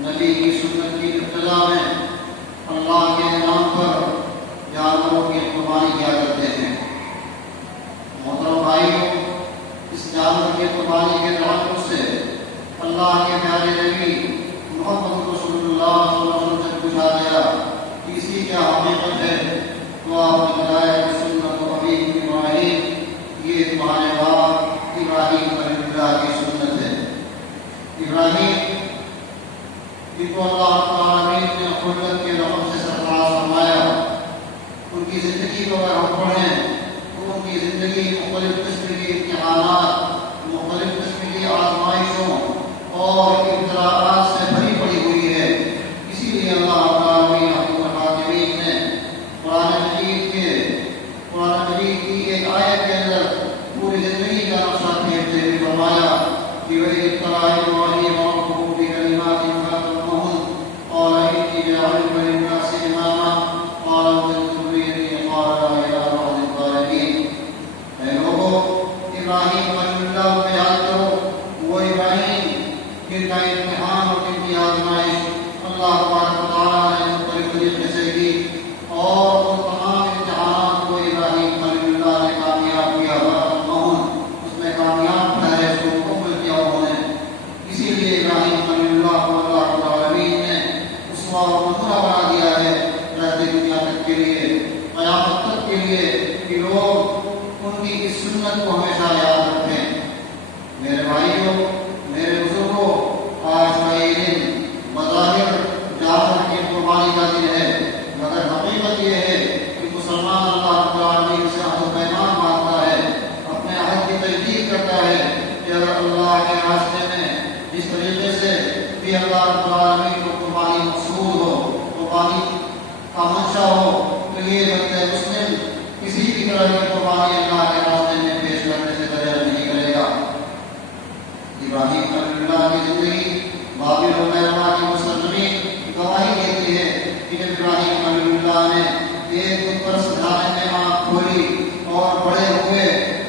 نبی کی سنت کی ابتدا میں اللہ کے نام پر جانوروں کی قربانی کیا کرتے ہیں۔ محترم بھائیوں، اس جانور کی قربانی کے تعلق سے اللہ کے پیارے نبی محمد رسول اللہ صلی اللہ علیہ وسلم سے پوچھا گیا کہ اس کی کیا حقیقت ہے، تو آپ نے بتایا کہ سنت ابی ابراہیم، یہ تمہارے باپ ابراہیم خلیل اللہ کی سنت ہے۔ ابراہیم جن کو اللہ تعالیٰ نے خلت کے لقب سے سرفراز فرمایا، ان کی زندگی کو اگر ہم پڑھیں تو ان کی زندگی مختلف قسم کی امتحانات، مختلف قسم کی آزمائشوں اور ابتلاءات سے بھری پڑی ہوئی ہے۔ اسی لیے اللہ تعالیٰ نے قرآن مجید کی ایک آیت کے اندر پوری زندگی کا نقشہ کھینچتے ہوئے فرمایا کہ وَإِذِ ابْتَلَىٰ إِبْرَاهِيمَ رَبُّهُ بِكَلِمَاتٍ فَأَتَمَّهُنَّ قَالَ إِنِّي جَاعِلُكَ لِلنَّاسِ إِمَامًا قَالَ وَمِن ذُرِّيَّتِي قَالَ لَا إِلَٰهَ إِلَّا الظَّالِمِينَ۔ اے لوگو، ابراہیم خلیل اللہ کو یاد کرو، وہ ابراہیم جن کا امتحان اور جن کی آزمائش اللہ تبارک و تعالیٰ نے مختلف طریقے سے کی، اور ان تمام امتحانات کو ابراہیم خلیل اللہ نے کامیاب کیا، اس میں کامیاب ٹھہرے، اس کو مکمل کیا انہوں نے۔ اسی لیے ابراہیم خلیل اللہ کو اللہ رب العالمین نے اسوہ اور نمونہ بنا دیا ہے رہتے دنیا تک کے لیے، قیامت تک کے لیے، کہ لوگ ان کی اس سنت کو ہمیشہ یاد رکھیں۔ میرے بھائیوں، میرے بزرگوں، آج کا یہ دن بظاہر جانور کی قربانی کا دن ہے، مگر حقیقت یہ ہے کہ مسلمان اللہ رب العالمین سے عہد و پیمان مانگتا ہے، اپنے عہد کی تجدید کرتا ہے کہ اگر اللہ کے راستے میں جس طریقے سے بھی اللہ رب العالمین کو قربانی مقصود ہو، قربانی کا منشا ہو، تو یہ بندہ مسلم کسی بھی طرح کی قربانی اللہ کے راستے میں پیش کرنے سے دریا نہیں کرے گا۔ ابراہیم خلیل اللہ کی زندگی بابل و بیرما کی مستقبل گواہی دیتی ہے کہ جب ابراہیم خلیل اللہ نے ایک بت پرست گھرانے میں آنکھ کھولی اور بڑے ہوئے،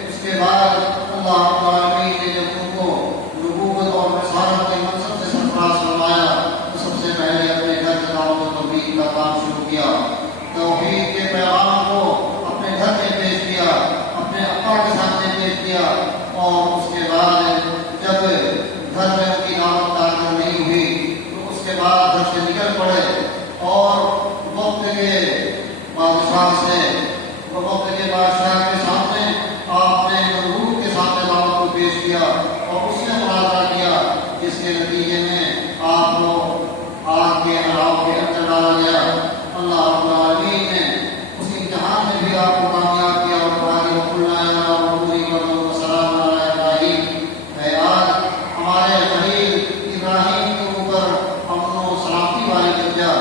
اس کے بعد اللہ رب العالمین نے جب ان کو نبوت اور رسالت کے منصب سے سرفراز فرمایا تو سب سے پہلے اپنے گھر کے دعوت و تبلیغ کا کام شروع کیا، توحید کے پیغام کو اپنے گھر میں پیش کیا، اپنے ابا کے سامنے پیش کیا، اور اس کے بعد جب گھر میں ان کی دعوت کارگر نہیں ہوئی تو اس کے بعد گھر سے نکل پڑے اور وقت کے بادشاہ کے سامنے آپ نے نبوت کے سامنے دعوت کو پیش کیا اور اس سے مراجعہ کیا، جس کے نتیجے میں آپ کو آگ کے اراؤ کے اندر ڈالا گیا۔ اللہ رب العالمین نے اس امتحان میں بھی آپ کو کامیاب کیا اور کہا کہ وَقُلْنَا يَا نَارُ كُونِي بَرْدًا وَسَلَامًا عَلَىٰ إِبْرَاهِيمَ۔ اے آج ہمارے خلیل ابراہیم کے اوپر امن و سلامتی والی درجہ،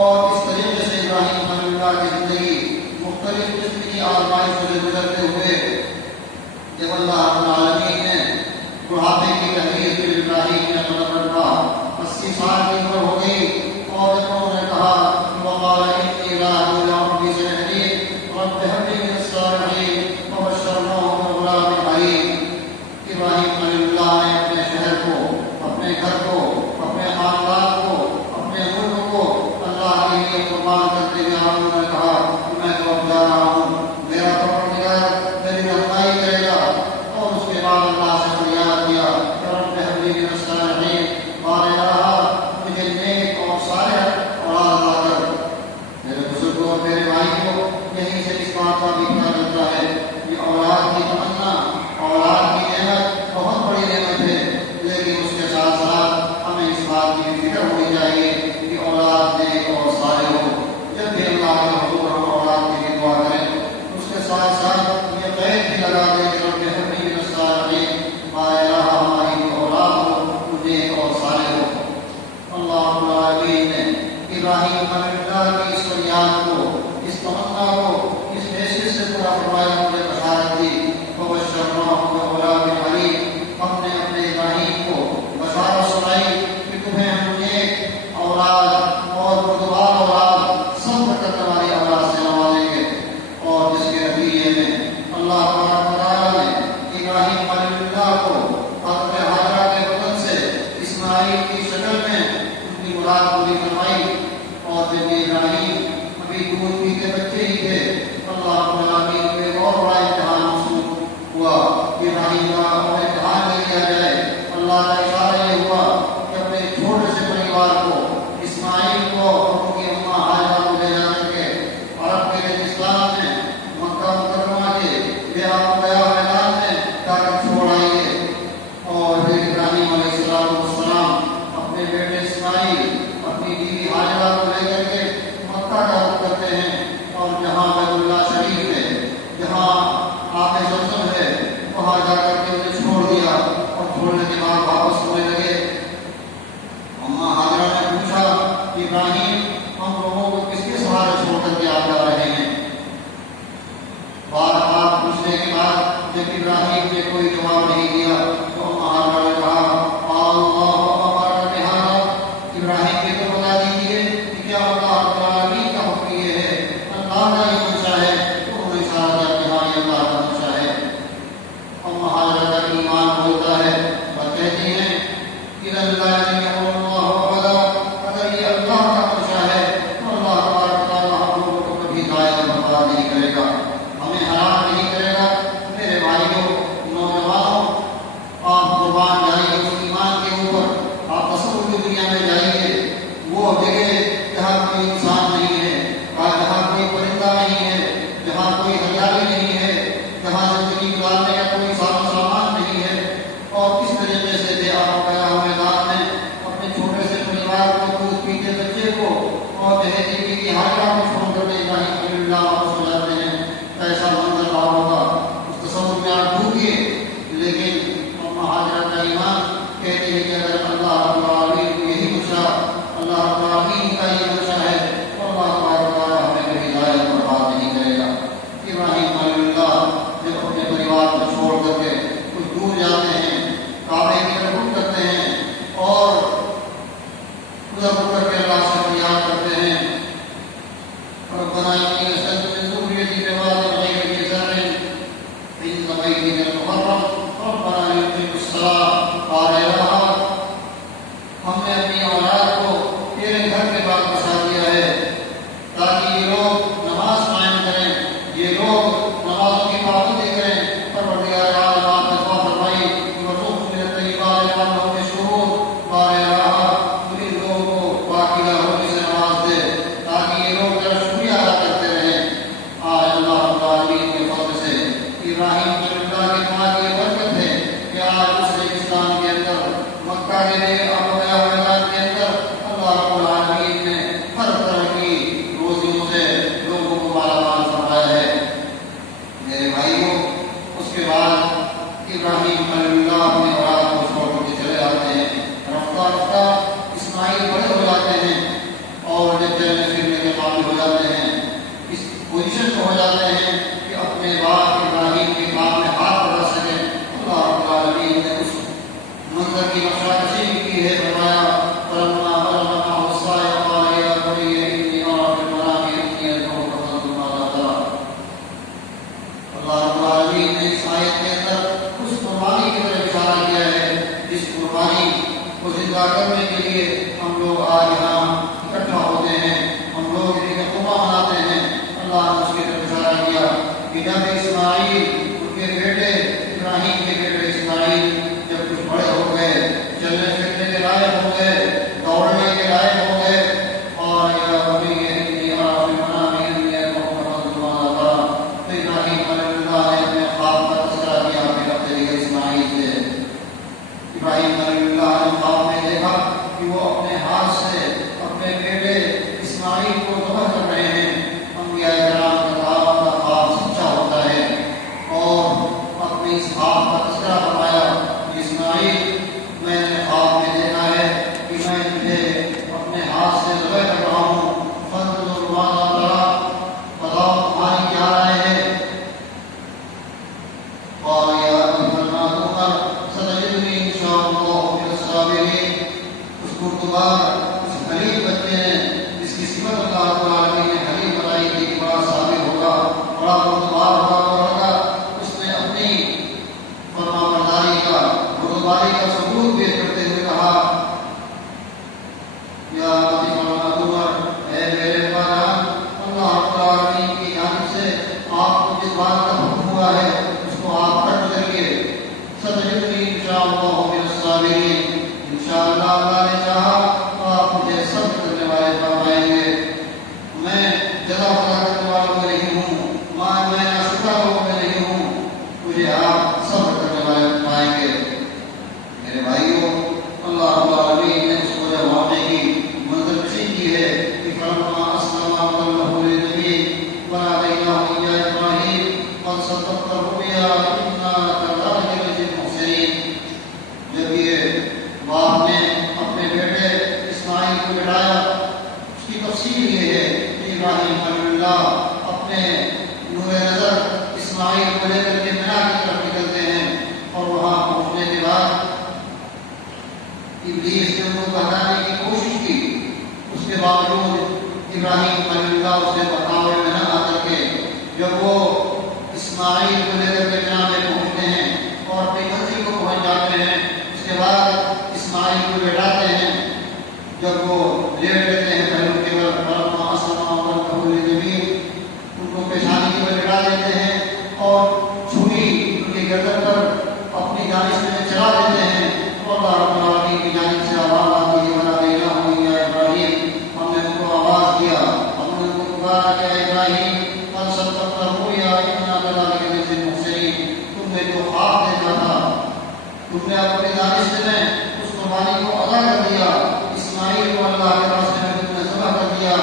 اور اس طریقے سے ابراہیم خلیل اللہ کی زندگی مختلف قسم کی آزمائشوں سے گزرتے ہوئے جب اللہ رب العالمین نے بڑھاپے کی تحریر کے ابراہیم نے قدم رکھا، 80 سال کی عمر ہو گئی، اور جب انہوں نے کہا وقال انی ذاہب الی ربی سیہدین رب ہب لی من الصالحین وبشرناہ بغلام حلیم۔ ابراہیم خلیل اللہ نے اپنے شہر کو، اپنے گھر کو، اپنے خاندان کو، اپنے ملک کو اللہ کے لیے قربان کرتے ہوئے انہوں نے کہا کہ میں تو اب جا رہا ہوں، میرا پروردگار میری رہنمائی کرے گا، اور اس کے بعد اللہ سے فریاد کیا کہ رب ہب لی من الصالحین، اور اے اللہ مجھے نیک اور صالح اولاد عطا کر۔ میرے بزرگوں اور میرے بھائیوں، یہیں سے اس بات کا بھی پتہ چلتا ہے کہ اولاد کی تمنا، اولاد کی نعمت بہت بڑی نعمت ہے، لیکن اس کے ساتھ ساتھ ہمیں اس بات کی فکر ہونی چاہیے کہ اولاد نیک اور صالح ہو۔ جب بھی اللہ کے حضور ہم اولاد کے لیے دعا کریں، اس کے ساتھ ساتھ یہ قید بھی لگا دیں کہ رب ہب لی من الصالحین، اے اللہ ہماری اولاد ہو وہ نیک اور صالح ہو۔ اللہ رب العالمین نے ابراہیم خلیل اللہ کی اس فریاد کو، اس تمنا کو اس حیثیت سے پورا فرمایا، مجھے بشارت دی وبشرناہ بغلام حلیم، ہم نے اپنے ابراہیم کو بشارت سنائی کہ تمہیں ہم نیک اولاد اور بردبار اولاد، صبر کرنے والی اولاد سے نوازیں گے، اور جس کے نتیجے میں اللہ تعالیٰ نے ابراہیم خلیل اللہ کو حضرت ہاجرہ کے بدن سے اسماعیل کی شکل میں مراد پوری فرمائی. اور جب ابراہیم ابھی دودھ پیتے بچے ہی تھے، اللہ رب العالمین کو ایک اور بڑا امتحان موصول ہوا. ابراہیم کا اور امتحان لے لیا جائے. اللہ کا اشارہ یہ ہوا کہ اپنے چھوٹے سے پریوار کو، اسماعیل کو اور ان کی اماں ہاجرہ کو لے جا کر کے عرب کے اسلام میں مکہ مکرمہ کے بیعت میدان میں جا کر چھوڑ آئیے. اور پھر ابراہیم علیہ السلام اپنے بیٹے اسماعیل، اپنی بیوی ہاجرہ کو لے کر کے مکہ کا رخ کرتے ہیں. اور جہاں بیت اللہ شریف ہے، جہاں آب زمزم ہے، وہاں جا کر کے انہیں چھوڑ دیا. اور چھوڑنے کے بعد واپس ہونے لگے. اماں ہاجرہ نے پوچھا کہ ابراہیم، ہم لوگوں کو کس کے سہارے چھوڑ کر کے آپ جا رہے ہیں؟ بار بار پوچھنے کے بعد جب ابراہیم نے کوئی جواب نہیں دیا تو اماں ہاجرہ نے کہا اللہ امرک بہذا، ابراہیم یہ تو بتا دیجیے کہ کیا اللہ رب العالمین کا حکم یہ ہے، اللہ کا یہ منشا ہے؟ تو انہوں نے اشارہ کیا کہ ہاں یہ اللہ کا منشا ہے. اماں ہاجرہ کا ایمان بولتا ہے اور کہتی ہیں کہ اللہ اگر یہ اللہ کا منشا ہے تو اللہ تبارک تعالیٰ ہم لوگوں کو کبھی ضائع اور برباد نہیں کرے گا، ہمیں حرام نہیں کرے گا. میرے بھائیوں، نوجوانوں، آپ قربان جائیے اس ایمان کے اوپر. آپ تصور کی دنیا میں جائیے، وہ جگہ جہاں کوئی انسان نہیں ہے، جہاں کوئی پرندہ نہیں ہے، جہاں کوئی ہریالی نہیں ہے، جہاں زندگی گزارنے کا کوئی سامان نہیں ہے. اور کس طریقے سے بے آب گیا میدان میں اپنے چھوٹے سے پریوار کو، دودھ پیتے بچے کو اور جہیزی بیوی ہاجرہ کو چھوڑ کر ابراہیم خلیل اللہ واپس ہو جاتے ہیں. ایسا منظر رہا ہوگا، اس تصور میں آپ ڈوبیے. لیکن اماں ہاجرہ کا ایمان کہتے ہیں کہ اگر اللہ رب العالمین کو یہی منشا، اللہ رب العالمین کا یہ منشا ہے تو اللہ تبارک تعالیٰ ہمیں کبھی ضائع اور برباد نہیں کرے گا. ابراہیم خلیل اللہ جب اپنے پریوار کو چھوڑ کر کے کچھ دور جاتے ہیں، کعبے کی طرف رخ کرتے ہیں اور ادھر رخ کر کے اللہ سے فریاد کرتے ہیں ربنا انی اسکنت من ذریتی بواد غیر ذی زرع عند بیتک المحرم ربنا لیقیموا الصلاۃ. اور اے اللہ، ہم نے اپنی اولاد کو تیرے گھر کے بعد بسا دیا ہے تاکہ یہ لوگ نماز قائم کریں، یہ لوگ نمازوں کی پابندی کریں. پروردگار عالم آپ نے دعا فرمائی وارزقهم من الطیبات لعلهم یشکرون. اور اے اللہ، ان لوگوں کو پاکیزہ روزی سے نواز دے تاکہ یہ لوگ تیرا شکریہ ادا کرتے رہیں. آج اللہ رب العالمین کے فضل سے ابراہیم خلیل اللہ کی دعا کی برکت ہے کہ آج ازبکستان کے اندر، مکہ کے آب گیا میدان کے اندر اللہ رب العالمین نے ہر طرح کی روزیوں سے لوگوں کو مالا مال فرمایا ہے. میرے بھائیوں، اس کے بعد ابراہیم خلیل اللہ اپنے اولاد کو چھوڑ کر کے چلے آتے ہیں. رفتہ رفتہ اسماعیل بڑے ہو جاتے ہیں اور جب چلنے پھرنے کے قابل ہو جاتے ہیں، اس پوزیشن میں ہو جاتے ہیں کہ اپنے باپ ابراہیم کے کام میں ہاتھ بڑھا سکیں. اللہ رب العالمین نے اس منظر کی نقشہ کشی کی ہے. فرمایا فلما بلغ معه السعي قال يا بني إني أرى في المنام أني أذبحك فانظر ماذا ترى. اللہ رب العالمین نے اس آیت کے اندر اس قربانی کی طرف اشارہ کیا ہے جس قربانی کو زندہ کرنے کے لیے ہم لوگ آج یہاں اکٹھا ہوتے ہیں، ہم لوگ عید قربہ مناتے ہیں. اللہ نے اس کی طرف اشارہ کیا کہ جب اسماعیل، ان کے بیٹے ابراہیم کے بیٹے اسماعیل جب کچھ بڑے ہو گئے، چلنے پھرنے کے لائق ہو گئے، دوڑنے کے لائق ہو گئے، اور یا بنی انی ارى في المنام اني اذبحك فانظر ماذا ترى. تو ابراہیم خلیل اللہ نے اپنے خواب کا تذکرہ کیا اپنے بھتیجے اسماعیل سے. ابراہیم خلیل اللہ نے خواب میں دیکھا کہ وہ اپنے ہاتھ سے اپنے بیٹے اسماعیل کو ذبح کر رہے ہیں. انبیاء کرام کا خواب سچا ہوتا ہے. اور اپنے اس خواب کا تذکرہ فرمایا کہ اسماعیل، میں نے خواب میں دیکھا ہے کہ میں تجھے اپنے ہاتھ سے ذبح کر رہا ہوں. فانظر ماذا ترى، بتاؤ تمہاری کیا رائے ہے. قال يا أيها المعذور ستجدني إن شاء الله من الصابرين. اس گفتگار، اس حلیم بچے نے جس کی صفت اللہ رب العالمین نے حلیم بتائی تھی کہ بڑا صابر ہوگا، بڑا بردبار ہوگا، اس نے اپنی فرمانبرداری کا، بردباری کا ثبوت پیش کرتے ہوئے کہا یا تعالیٰ نے چاہا تو آپ مجھے صبر کرنے والے فرمائیں گے. میں جزا وطا کرنے والوں میں نہیں ہوں، میں ناشکرا لوگوں میں نہیں ہوں، مجھے آپ صبر کرنے والے فرمائیں گے. میرے بھائیوں، اللہ رب العالمین نے اس کو جب واقعے کی منظر کشی کی ہے کہ فلما اسلم وتلہ للجبین ونادیناہ یا ابراہیم قد صدقت الرؤیا انا کذلک نجزی المحسنین. جب یہ باپ نے اپنے بیٹے اسماعیل کو بٹھایا، اس کی تفصیل یہ ہے کہ ابراہیم خلیل اللہ اپنے نور نظر اسماعیل کو لے کر کے مینا کی طرف نکلتے ہیں، اور وہاں پہنچنے کے بعد ابلیس نے ان کو بہلانے کی کوشش کی. اس کے باوجود ابراہیم خلیل اللہ اسے بہکاوے میں نہ آ کر کے جب وہ اسماعیل کو لے کر کے مینا میں پہنچتے ہیں اور اپنی منزل کو پہنچ جاتے ہیں، اس کے بعد اسماعیل کو بٹھاتے ہیں. جب وہ لیٹ لیتے ہیں پہلو کے بعد فلما اسلم وتلہ للجبین، ان کو پیشانی کی طرف بٹھا دیتے ہیں اور چھری ان کی گردن پر اپنی جانب سے چلا دیتے ہیں. اللہ رب العالمین کی جانب سے آواز آتی ہے ونادیناہ یا ابراہیم، ہم نے ان کو آواز دیا، ہم نے ان کو پکارا کہ اے ابراہیم قد صدقت الرؤیا انا کذلک نجزی المحسنین. تم نے جو خواب دیکھا تھا، تم نے اپنی دانش میں اس قربانی کو ادا کر دیا، اسماعیل کو اللہ کے راستے میں تم نے ذبح کر دیا.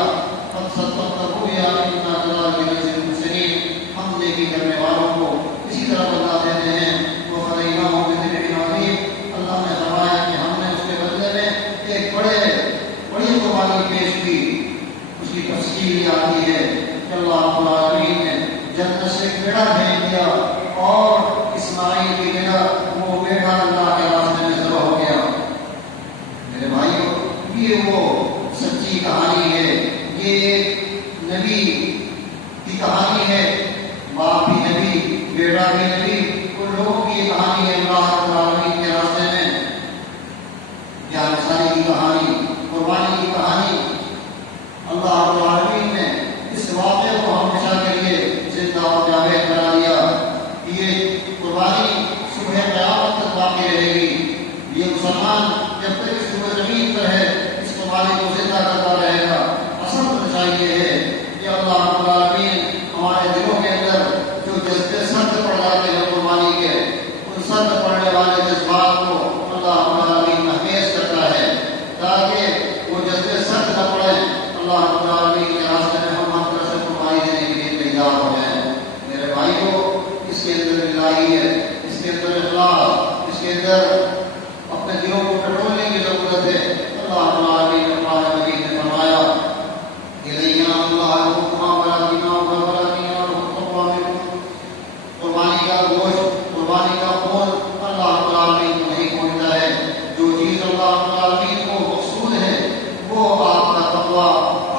قد صدقت الرؤیا انا کذلک نجزی المحسنین. ہم نیکی کرنے والوں کو اسی طرح بدلہ دیتے ہیں. وفدیناہ بذبح عظیم. اللہ نے فرمایا کہ ہم نے اس کے بدلے میں ایک بڑی قربانی پیش کی. اس کی تفصیل آتی ہے کہ اللہ رب العالمین نے جنت سے ایک بیڑا بھیج دیا اور اسماعیل کی جگہ وہ بیڑا اللہ کے راستے میں ذبح ہو گیا. میرے بھائیوں، یہ وہ سچی کہانی ہے، یہ ایک نبی کی کہانی ہے. باپ بھی نبی، بیٹا بھی نبی، ان لوگوں کی یہ کہانی ہے اللہ رب العالمین کے راستے میں. جان نثاری کی کہانی، قربانی کی کہانی. اللہ رب العالمین نے اس واقعے کو ہمیشہ کے لیے زندہ اور جاوید بنا دیا. یہ قربانی صبح قیامت تک باقی رہے گی. یہ مسلمان جب تک اس روح زمین پر ہے اس قربانی کو زندہ کرتا رہے گا. اصل سچائی یہ ہے کہ اللہ رب العالمین ہمارے دلوں کے اندر جو جذبے سرد پڑ جاتے ہیں قربانی کے، ان سرد پڑنے والے جذبات کو اللہ رب العالمین محفوظ کرتا ہے تاکہ وہ جذبے سرد نہ پڑے. اللہ رب العالمین کے راستے میں ہم ہر طرح سے قربانی دینے کے لیے تیار ہو جائیں. میرے بھائیوں، اس کے اندر الہیت، اس کے اندر اخلاص، اس کے اندر اپنے دلوں کو کنٹرولنے کی ضرورت ہے. اللہ رب العالمین نے قرآن مجید میں فرمایا قربانی کا گوشت، قربانی کا خون اللہ رب العالمین کو نہیں پہنچتا ہے. جو چیز اللہ رب العالمین کو مقصود ہے وہ آپ کا تقویٰ،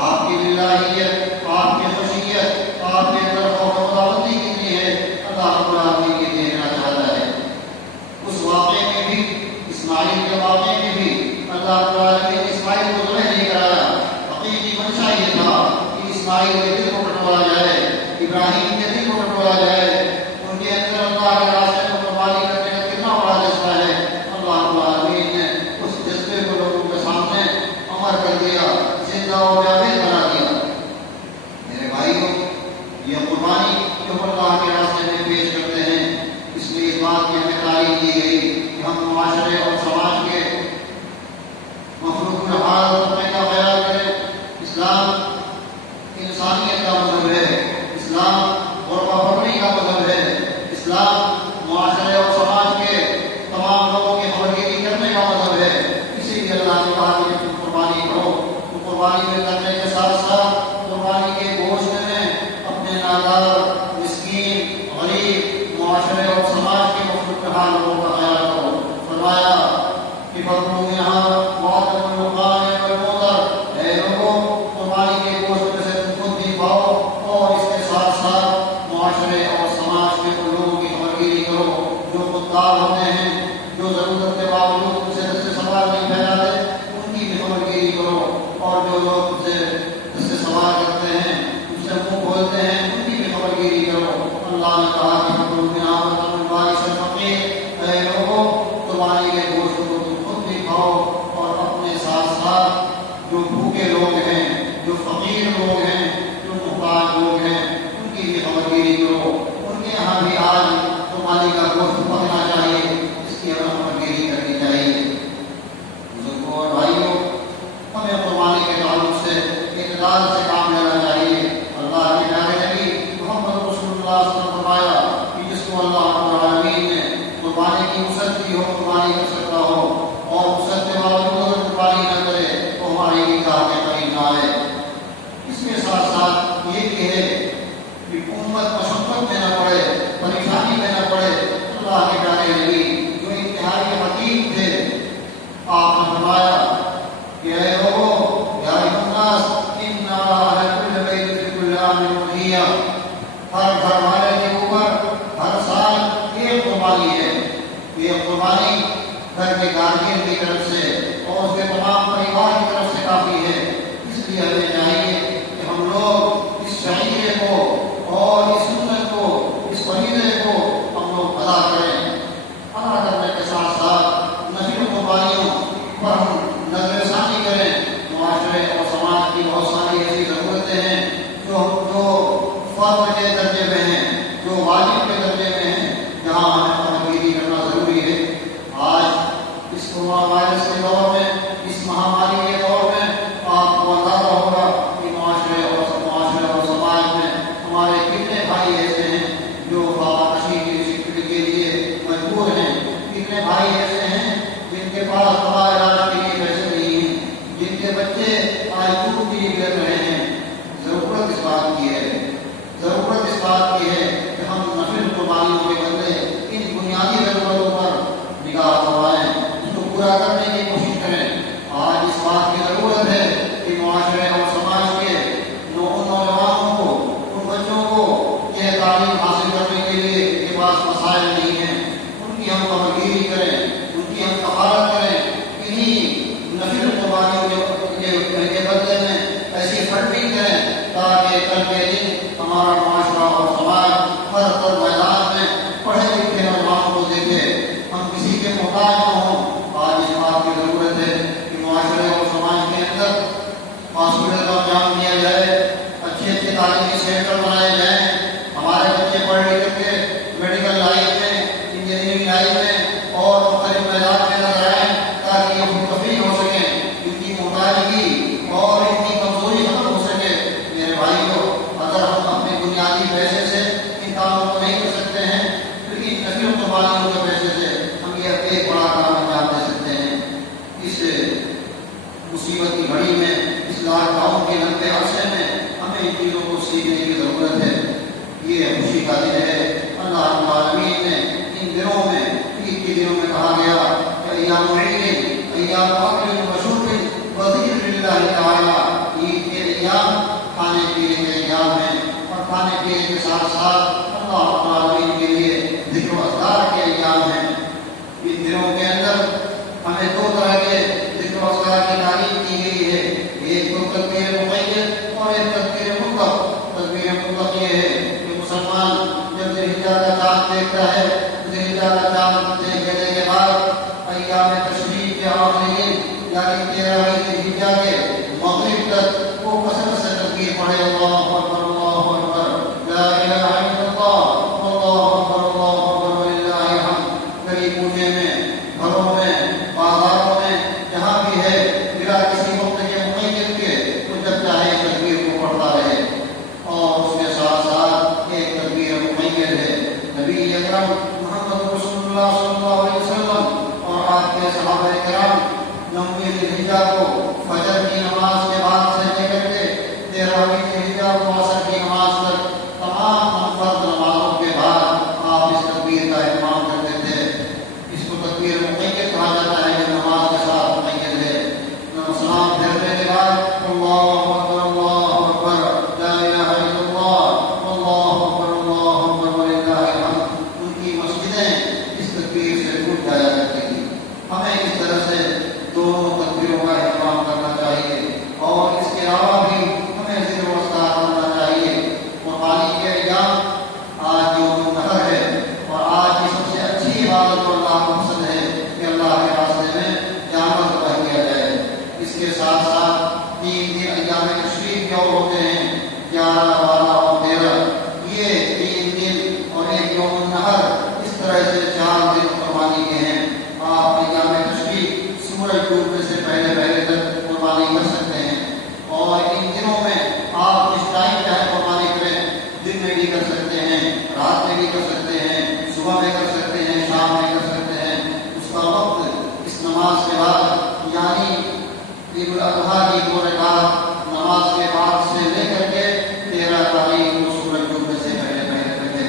آپ کی الہیت، آپ کی خشیت، آپ کے اندر خوف و خداوندی کتنی ہے اللہ رب العالمین کی دیکھنا چاہتا ہے. اس واقعے میں بھی، اسماعیل کے واقعے میں بھی اللہ رب العالمین نے اسماعیل کو ذبح نہیں کرایا. حقیقی منشا یہ تھا کہ اسماعیل کے دل کو ٹٹولا جائے، ابراہیم کے دل کو ٹٹولا جائے. ان کے اندر اللہ کے راستے میں قربانی کرنے کا کتنا بڑا جذبہ ہے. اللہ رب العالمین نے اس جذبے کو لوگوں کے سامنے امر کر دیا، زندہ و جاوید بنا دیا. میرے بھائیوں، یہ قربانی جو اللہ کے راستے میں پیش کرتے ہیں، اس میں اس بات کی ہمیں تعلیم دی گئی کہ ہم معاشرے اور سماج کے مخلوق الحال طبقے کا خیال کریں. اسلام انسانیت کا مذہب ہے، اسلام غربہ بھرنے کا مذہب ہے، اسلام معاشرے اور سماج کے تمام لوگوں کی خبرگیری کرنے کا مذہب ہے. اسی لیے اللہ نے کہا کہ تم قربانی کرو. تو قربانی میں کرنے کے ساتھ ساتھ قربانی کے گوشت میں اپنے نادار، مسکین، غریب، معاشرے اور سماج کے مخلوق حال لوگوں کا خیال کرو. فرمایا کہ فَكُلُوا مِنْهَا وَأَطْعِمُوا الْقَانِعَ وَالْمُعْتَرَ. اے لوگوں، قربانی کے گوشت میں سے تم خود بھی کھاؤ اور اس کے ساتھ ساتھ معاشرے اور سماج کے ان لوگوں کی خبرگیری کرو جو خودکار ہوتے ہیں، جو ضرورت کے باوجود ان سے دست سوال نہیں پھیلاتے، ان کی بھی خبرگیری کرو. اور جو لوگ ان سے دست سوال کرتے ہیں، ان سے منہ کھولتے ہیں، ان کی بھی خبرگیری کرو. اللہ نے کہا کہ فَكُلُوا مِنْهَا وَأَطْعِمُوا الْبَائِسَ الْفَقِيرَ. اے لوگوں، قربانی کے گوشت کو تم خود بھی کھاؤ اور اپنے اندر ہاسپٹل کا انتظام کیا جائے، اچھے اچھے تعلیمی سینٹر بنائے جائیں، ہمارے بچے پڑھ لکھ کے میڈیکل لائن میں، انجینئرنگ لائن میں اور مختلف میدان میں نظر آئیں تاکہ یہ منتفی ہو سکیں، ان کی محتاجگی اور ان کی کمزوری ختم ہو سکے۔ میرے بھائیوں، اگر ہم اپنے بنیادی پیسے سے ان کاموں کو نہیں کر سکتے ہیں، لیکن نفی و قبالیوں کے پیسے سے ہم یہ ایک بڑا کام انجام دے سکتے ہیں۔ اس مصیبت کی گھڑی میں، اس لاک ڈاؤن کے لمبے عرصے میں ہمیں ان چیزوں کو سیکھنے کی ضرورت ہے۔ یہ خوشی کا دن ہے۔ اللہ رب العالمین نے ان دنوں میں، عید کے دنوں میں کہا گیا کہ ایام عید، ایام اکل و شرب و ذکر اللہ تعالی، عید کے ایام کھانے پینے کے ایام ہیں، اور کھانے پینے کے ساتھ ساتھ اللہ رب العالمین کے لیے ذکر و اذکار کے ایام ہیں۔ ان دنوں کے اندر ہمیں دو طرح کے ذکر و اذکار کی تعلیم کی گئی ہے، ایک تو تکبیر مقید اور ایک تکبیر مطلق۔ تکبیر مطلق یہ ہے کہ مسلمان جب ذوالحجہ کا چاند دیکھتا ہے، ذوالحجہ کا چاند دیکھ لینے کے بعد ایام تشریق کے آخری دن یعنی 13ویں ذوالحجہ کے مغرب تک وہ کثرت سے تکبیر پڑھے، اللہ اکبر اللہ اکبر لا الہ الا اللہ اللہ اکبر وللہ الحمد۔ گلی کوچے میں، گھروں میں، بازاروں میں، جہاں بھی ہے، بلا کسی وقت کے مقید کے وہ جب چاہے تکبیر کو پڑھتا رہے۔ اور اس کے ساتھ ساتھ ایک تکبیر مقید ہے، نبی اکرم محمد رسول اللہ صلی اللہ علیہ وسلم اور آپ کے صحابہ کرام 9ویں ذوالحجہ کو فجر کی نماز کے بعد سے لے کر کے 13ویں ذوالحجہ کو عصر کی نماز تک تمام فرض نمازوں کے بعد آپ اس تکبیر کا اہتمام کرتے تھے۔ اس کو تکبیر مقید کہا جاتا ہے، جو نماز کے ساتھ مقید ہے۔ سلام پھیرنے کے بعد اللہ اکبر لا الہ الا اللہ اکبر وللہ الحمد۔ ان کی مسجدیں اس تکبیر سے ٹوٹ جایا کرتی تھیں۔ ہمیں اس طرح سے دونوں تکبیروں کا اہتمام کرنا چاہیے، اور اس کے علاوہ بھی ہمیں ذکر و اذکار کرنا چاہیے۔ قربانی کے ایام آج یوم النحر ہے، اور آج کی سب سے اچھی عبادت اللہ کو پسند ہے کہ اللہ کے راستے میں جانور ذبح کیا جائے۔ اس کے ساتھ ساتھ 3 دن ایام تشریق کے اور ہوتے ہیں، 11، 12 اور 13۔ یہ 3 دن اور ایک یوم النحر، اس طرح سے 4 دن قربانی کے ہیں۔ آپ ایام تشریق سورج ڈوبنے سے پہلے پہلے تک قربانی کر سکتے ہیں، اور ان دنوں میں آپ اس ٹائم چاہے قربانی کریں، دن میں بھی کر سکتے ہیں، رات میں بھی کر سکتے ہیں، صبح میں کر سکتے ہیں، شام میں کر سکتے ہیں۔ اس کا وقت اس نماز کے بعد یعنی عید الاضحیٰ کی 2 رکعت نماز کے بعد سے لے کر کے 13 تاریخ کو سورج ڈوبنے سے پہلے پہلے تک ہے۔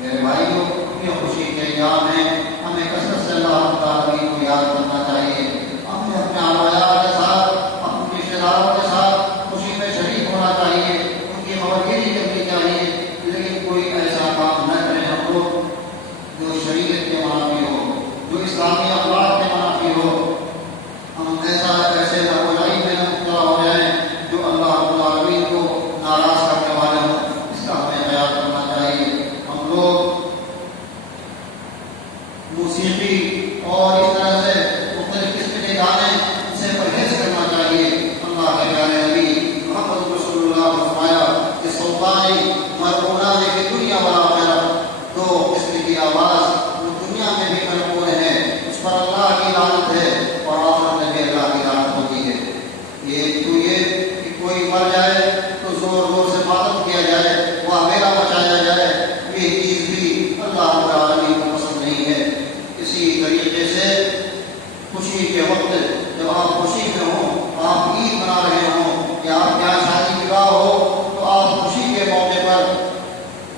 میرے بھائیوں، یہ خوشی کے ایام ہیں، ہمیں کثرت سے اللہ تعالیٰ کو یاد کرنا چاہیے۔ ہمیں اپنے آبائیات کے ساتھ، اپنے رشتے داروں کے ساتھ خوشی میں شریک ہونا چاہیے، ان کی خبرگیری کرنی چاہیے، لیکن کوئی ایسا کام نہ کریں ہم لوگ جو شریعت کے منافی ہو، جو اسلامی اخلاق کے منافی ہو۔ ہم ایسے لاپرواہی میں نہ مبتلا ہو جائیں جو اللہ رب العالمین کو ناراض کرنے والے ہوں۔ اس کا ہمیں خیال کرنا چاہیے۔ ہم لوگ موسیقی اور اس طرح سے مختلف قسم کے گانے سے پرہیز کرنا چاہیے۔ اللہ کے پیارے نبی محمد رسول اللہ نے فرمایا کہ سلطانی مرغونان کی دنیا والا خیر، 2 قسم کی آواز جو دنیا میں بھی مرغون ہے، اس پر اللہ کی لعنت ہے اور آخرت میں بھی اللہ کی لعنت ہوتی ہے۔ ایک تو یہ کہ کوئی مر جائے تو زور زور سے ماتم کیا جائے، وہ میرا مچایا جائے، یہ چیز بھی اللہ رب العالمین کو پسند نہیں ہے۔ اسی طریقے سے خوشی کے وقت جب آپ خوشی میں ہوں، آپ عید منا رہے ہوں یا آپ کے یہاں شادی وواہ ہو، تو آپ خوشی کے موقع پر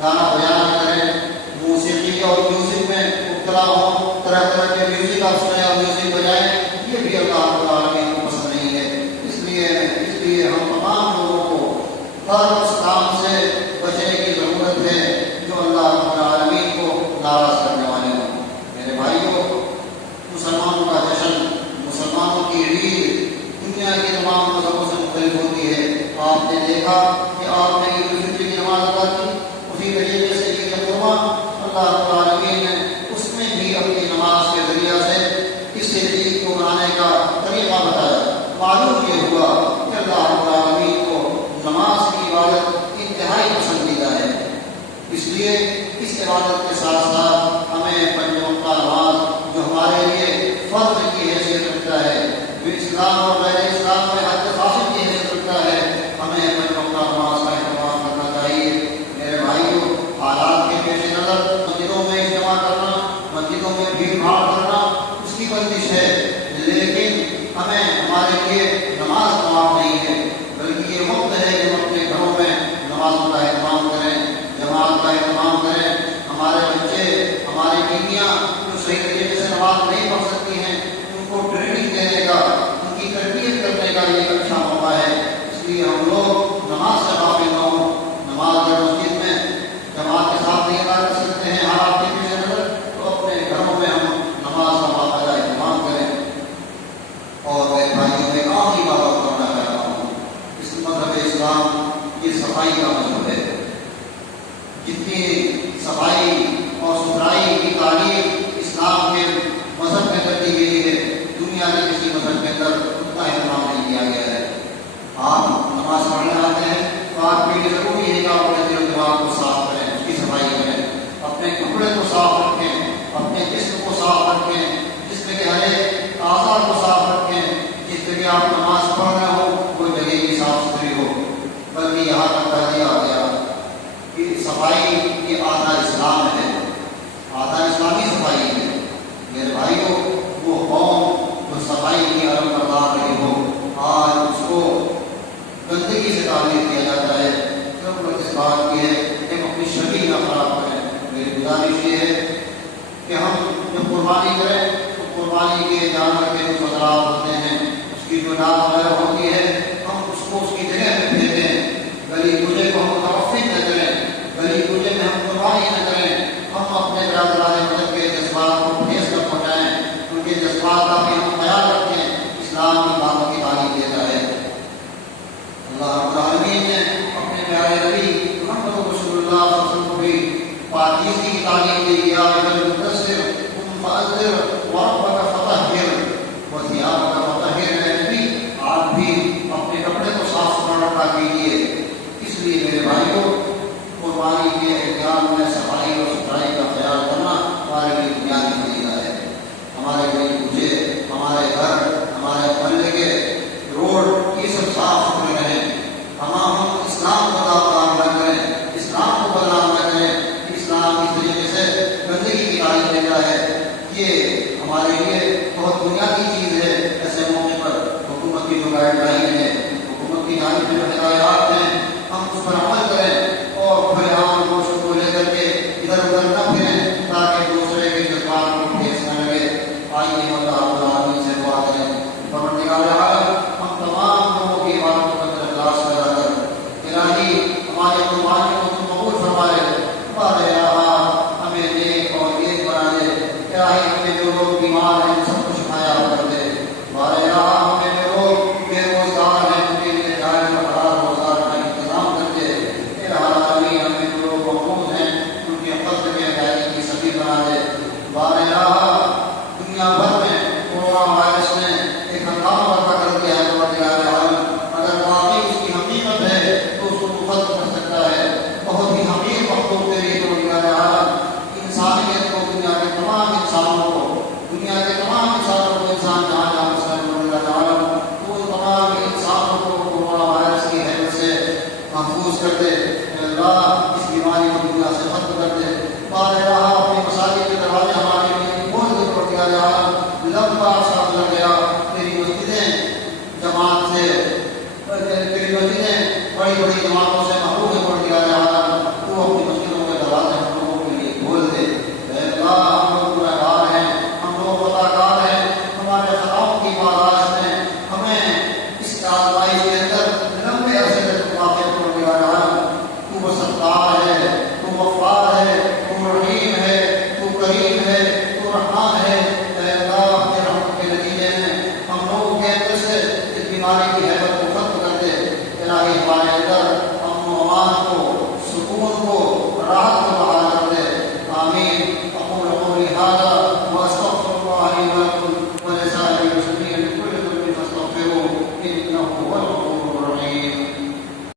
گانا بجانا کریں، موسیقی اور میوزک میں مبتلا ہوں، طرح طرح کے میوزک آپ سنیں اور میوزک بجائیں، یہ بھی اللہ رب العالمین کو پسند نہیں ہے۔ اس لیے ہم تمام لوگوں کو ہر اس کام سے بچنے کی ضرورت ہے جو اللہ رب العالمین کو ناراض کرنے والے ہوں۔ میرے بھائیوں، مسلمانوں کا جشن، مسلمانوں کی عید دنیا کے تمام مذہبوں سے مختلف ہوتی ہے۔ آپ نے دیکھا کہ آپ نے عید الفطر کی نماز ادا کی، اسی طریقے سے عید قرباں اللہ رب العالمین نے اس میں بھی اپنی نماز کے ذریعہ سے اس عید کو منانے کا طریقہ بتایا۔ معلوم یہ ہوا لیے اس عبادت کے ساتھ ساتھ ہمیں پنج وقتہ نماز جو ہمارے لیے فرض کی حیثیت رکھتا ہے، جو اسلام اور غیر اسلام میں حد فاصل کی حیثیت رکھتا ہے، ہمیں پنج وقتہ نماز کا اہتمام کرنا چاہیے۔ میرے بھائیوں، حالات کے پیش نظر مسجدوں میں اجتماع کرنا، مسجدوں میں بھیڑ بھاڑ کرنا اس کی بندش ہے، لیکن ہمیں ہمارے لیے نماز تمام نہیں ہے، بلکہ یہ وقت ہے کہ ہم اپنے گھروں میں نمازوں کا اہتمام کریں، جماعت کا اہتمام کریں۔ ہمارے بچے، ہماری بیویاں جو صحیح طریقے سے نماز نہیں پڑھ سکتی ہیں، ان کو ٹریننگ دینے کا، ان کی تربیت کرنے کا یہ اچھا موقع ہے۔ اس لیے ہم لوگ نماز سے غافل نہ ہوں۔ نماز اگر مسجد میں جماعت کے ساتھ نہیں ادا کر سکتے ہیں حالات کے پیش نظر، تو اپنے گھروں میں ہم نماز کا باقاعدہ اہتمام کریں۔ اور میں بھائیوں میں آخری بات کرنا چاہتا ہوں، اس مذہب اسلام یہ صفائی کا مذہب ہے۔ جتنی صفائی اور ستھرائی کی تعلیم اسلام کے مذہب میں کر دی گئی ہے، دنیا کے کسی مذہب کے اندر اتنا اہتمام نہیں کیا گیا ہے۔ آپ نماز پڑھنے آتے ہیں تو آپ کے لیے ضروری ہے کہ آپ اپنے دل و دماغ کو صاف کریں، اس کی صفائی کریں، اپنے کپڑے کو صاف رکھیں، اپنے جسم کو صاف رکھیں، جسم کے ہر ایک اعضاء کو صاف رکھیں۔ جس جگہ آپ نماز پڑھ رہے ہو وہ جگہ بھی صاف ستھری ہو۔ بلکہ یہاں تک کہہ دیا گیا کہ صفائی یہ آدھا اسلام ہے، آدھا اسلامی صفائی ہے۔ میرے بھائیوں، وہ قوم جو صفائی کی علم بردار رہی ہو، آج اس کو گندگی سے تعبیر کیا جاتا ہے۔ ضرورت اس بات کی ہے کہ ہم اپنی شکل نہ خراب کریں۔ میری گزارش یہ ہے کہ ہم جب قربانی کریں تو قربانی کے جانور کے جو فضلات ہوتے ہیں، اس کی جو ناک وغیرہ ہوتی ہے، ہم اس کو اس کی جگہ میں پھینکیں۔ گلی کوچے کو ہم متوقف نہ کریں، گلی کوچے میں ہم قربانی نہ کریں۔ ہم اپنے برادران مدد کے جذبات کو ٹھیس کر پہنچائیں، ان کے جذبات کا بھی ہم خیال رکھیں۔ اسلام کی باتوں کی تعلیم دیتا ہے۔ اللہ رب العالمین نے اپنے پیارے نبی محمد رسول اللہ صلی اللہ علیہ وسلم کو بھی پاکیزگی کی تعلیم دی۔ یا ایھا المدثر قم فانذر وربک فطہر وثیابک فطہر۔ اے نبی، آپ بھی اپنے کپڑے کو صاف ستھرا رکھا کیجیے۔ اس لیے میرے بھائیوں، قربانی کے احتیاط میں صفائی اور ستھرائی کا خیال کرنا ہمارے لیے بنیادی فریضہ ہے۔ ہمارے گلی کوچے، ہمارے گھر، ہمارے محلے کے روڈ، یہ سب صاف ستھرے رہیں۔ ہم اسلام کو داغدار نہ کریں، اسلام کو بدنام نہ کریں۔ اسلام اس طریقے سے گندگی کی تعلیم دیتا ہے۔ یہ ہمارے لیے بہت بنیادی چیز ہے۔ ایسے موقع پر حکومت کی جو گائیڈ لائن ہے، حکومت کی جانب سے جو ہدایات ہیں، ہم اس پر عمل کریں اور کھلے عام گوشت کو لے کر کے ادھر ادھر نہ پھریں تاکہ دوسرے کے جذبات کو ٹھیس نہ لگے۔ آئیے اللہ رب العالمین سے دعا کریں۔ پروردگار عالم، ہم تمام لوگوں کی باتوں کا اخلاص پیدا کر، الہی ہمارے قربانی کو تم قبول فرمائے۔ بارے ہمیں نیک اور نیک بنا دے۔ الہی ہمیں جو لوگ بیمار ہیں سب کو شفایا کر دے۔ بارے ہمیں جو لوگ بے روزگار ہیں ان کے لیے جائز اور حلال روزگار کا انتظام کر دے۔ الہی ہمیں جو لوگ مقبوض ہیں ان کے قصد میں ادائیگی کی سبیل بنا دے۔ بارے دنیا بھر میں کورونا وائرس نے ایک ہنگامہ برپا کر دیا ہے۔ پروردگار عالم، اگر واقعی اس کی حقیقت ہے تو اس کو ختم کر سکتا ہے۔ بہت ہی حقیر مخلوق تیری پروردگار عالم، انسانیت کو، دنیا کے تمام انسانوں کو، دنیا کے تمام انسانوں کو، انسان جہاں جہاں مسلم پروردگار عالم، تو ان تمام انسانوں کو کورونا وائرس کی حیثیت سے محفوظ کر دے۔ اللہ اس بیماری کو دنیا سے ختم کر دے۔ بارے اپنی مساجد کے دروازے ہمارے لیے کھول دے۔ پروردگار عالم، لمبا عرصہ گزر گیا، تیری مسجدیں جماعت سے، تیری مسجدیں بڑی بڑی جماعتوں